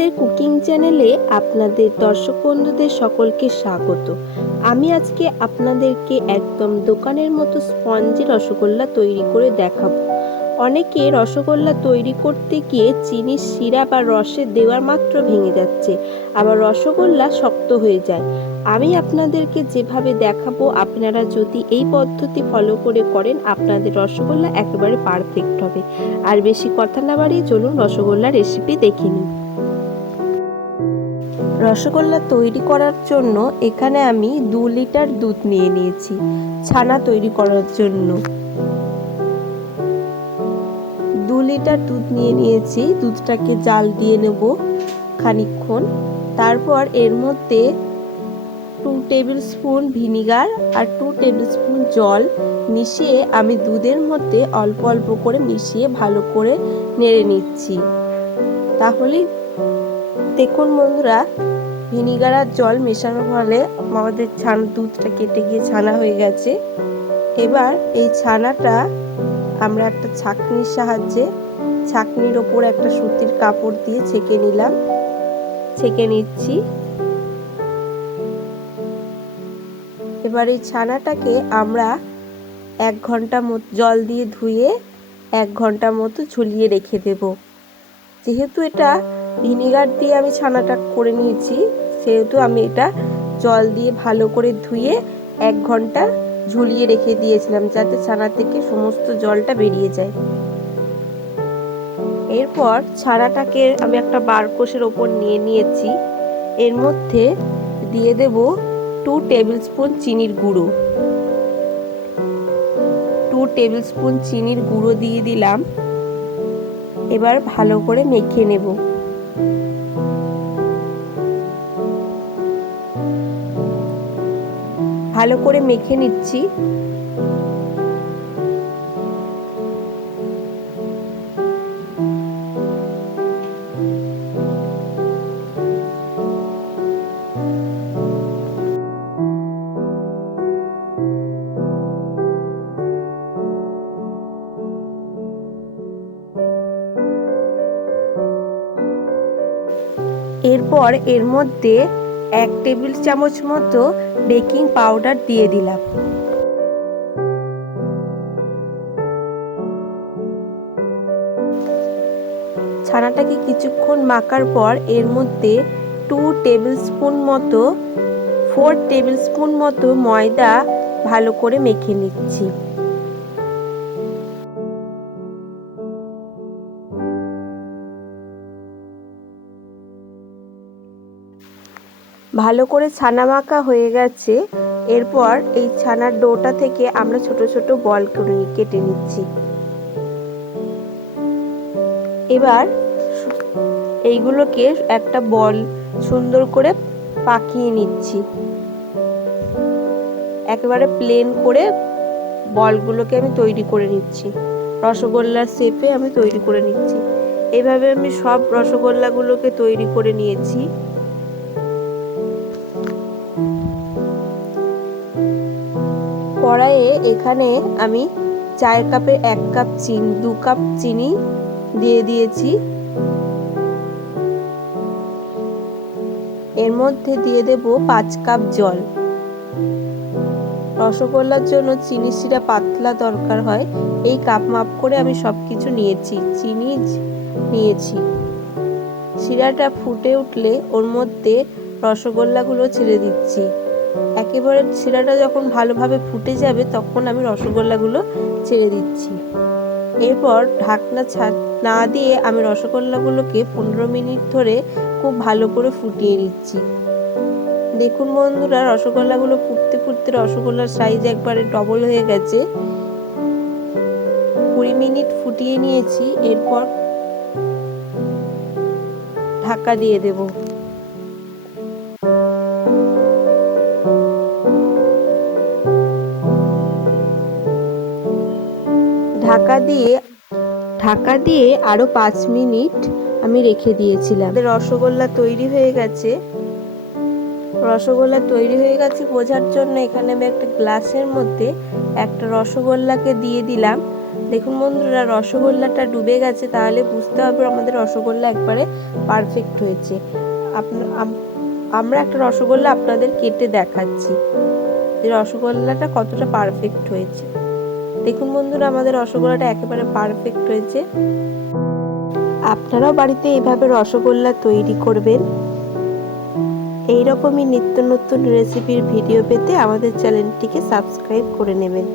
আমাদের কুকিং চ্যানেলে আপনাদের দর্শক বন্ধুদের সকলকে স্বাগত। আমি আজকে আপনাদেরকে একদম দোকানের মতো স্পঞ্জি রসগোল্লা তৈরি করে দেখাবো। অনেকে রসগোল্লা তৈরি করতে গিয়ে চিনির শিরা বা রসে দেওয়ার মাত্র ভেঙে যাচ্ছে, আবার রসগোল্লা শক্ত হয়ে যায়। আমি আপনাদেরকে যেভাবে দেখাবো আপনারা যদি এই পদ্ধতি ফলো করেন আপনাদের রসগোল্লা একেবারে পারফেক্ট হবে। আর বেশি কথা না বাড়িয়ে চলুন রসগোল্লা রেসিপি দেখে নিই। রসগোল্লা তৈরি করার জন্য এখানে আমি 2 লিটার দুধ নিয়ে নিয়েছি ছানা তৈরি করার জন্য। 2 লিটার দুধ নিয়ে নিয়েছি, দুধটাকে জাল দিয়ে নেব খানিকক্ষণ। তারপর এর মধ্যে 2 টেবিল স্পুন ভিনিগার আর 2 টেবিল স্পুন জল মিশিয়ে আমি দুধের মধ্যে অল্প অল্প করে মিশিয়ে ভালো করে নেড়ে নিচ্ছি। তাহলে দেখুন বন্ধুরা, ভিনিগার আর জল মেশানোর ফলে আমাদের দুধটা কেটে গিয়ে ছানা হয়ে গেছে। এবার এই ছানাটা আমরা একটা ছাঁকনির সাহায্যে ছাঁকনির ওপর একটা সুতির কাপড় দিয়ে ছেঁকে নিচ্ছি। এবার এই ছানাটাকে আমরা 1 ঘন্টা মতো জল দিয়ে ধুয়ে 1 ঘন্টা মতো ঝুলিয়ে রেখে দেব। যেহেতু এটা ভিনিগার দিয়ে আমি ছানাটা করে নিয়েছি, সেহেতু আমি এটা জল দিয়ে ভালো করে ধুয়ে 1 ঘন্টা ঝুলিয়ে রেখে দিয়েছিলাম, যাতে ছানা থেকে সমস্ত জলটা বেরিয়ে যায়। এরপর ছানাটাকে আমি একটা বারকোশের ওপর নিয়ে নিয়েছি। এর মধ্যে দিয়ে দেব 2 টেবিল স্পুন চিনির গুঁড়ো। 2 টেবিল স্পুন চিনির গুঁড়ো দিয়ে দিলাম। এবার ভালো করে মেখে নেব। ভালো করে মেখে নিচ্ছি। এরপর এর মধ্যে 1 টেবিল চামচ মতো বেকিং পাউডার দিয়ে দিলাম। ছানাটাকে কিছুক্ষণ মাখার পর এর মধ্যে 4 টেবিল স্পুন মতো ময়দা ভালো করে মেখে নিচ্ছি। ভালো করে ছানা মাখা হয়ে গেছে। এরপর এই ছানার ডোটা থেকে আমরা ছোট ছোট বল করে কেটে নিচ্ছি। এবার এইগুলোকে একটা বল সুন্দর করে পাকিয়ে নিচ্ছি। একেবারে প্লেন করে বলগুলোকে আমি তৈরি করে নিচ্ছি। রসগোল্লার শেপে আমি তৈরি করে নিচ্ছি। এইভাবে আমি সব রসগোল্লাগুলোকে তৈরি করে নিয়েছি। কড়াইয়ে এখানে আমি 4 কাপের 1 কাপ চিনি 2 কাপ চিনি দিয়ে দিয়েছি। এর মধ্যে দিয়ে দেব 5 কাপ জল। রসগোল্লার জন্য চিনি শিরা পাতলা দরকার হয়, এই কাপ মাপ করে আমি সবকিছু নিয়েছি। চিনি নিয়েছি। শিরাটা ফুটে উঠলে ওর মধ্যে রসগোল্লাগুলো ছেড়ে দিচ্ছি। একেবারে শিরাটা যখন ভালোভাবে ফুটে যাবে তখন আমি রসগোল্লাগুলো ছেড়ে দিচ্ছি। এরপর ঢাকনা না দিয়ে আমি রসগোল্লাগুলোকে 15 মিনিট ধরে খুব ভালো করে ফুটিয়ে নিচ্ছি। দেখুন বন্ধুরা, রসগোল্লাগুলো ফুটতে ফুটতে রসগোল্লার সাইজ একবারে ডবল হয়ে গেছে। 20 মিনিট ফুটিয়ে নিয়েছি। এরপর ঢাকা দিয়ে দেব। ঢাকা দিয়ে আরো 5 মিনিট আমি রেখে দিয়েছিলাম। রসগোল্লা তৈরি হয়ে গেছে। বোঝার জন্য এখানে আমি একটা গ্লাসের মধ্যে একটা রসগোল্লাকে দিয়ে দিলাম দেখুন বন্ধুরা, রসগোল্লাটা ডুবে গেছে, তাহলে বুঝতে হবে আমাদের রসগোল্লা একবারে পারফেক্ট হয়েছে। আমরা একটা রসগোল্লা আপনাদের কেটে দেখাচ্ছি যে রসগোল্লাটা কতটা পারফেক্ট হয়েছে। দেখুন বন্ধুরা, আমাদের রসগোল্লাটা একেবারে পারফেক্ট হয়েছে। আপনারাও বাড়িতে এভাবে রসগোল্লা তৈরি করবেন। এই রকমই নিত্য নতুন রেসিপির ভিডিও পেতে আমাদের চ্যানেলটিকে সাবস্ক্রাইব করে নেবেন।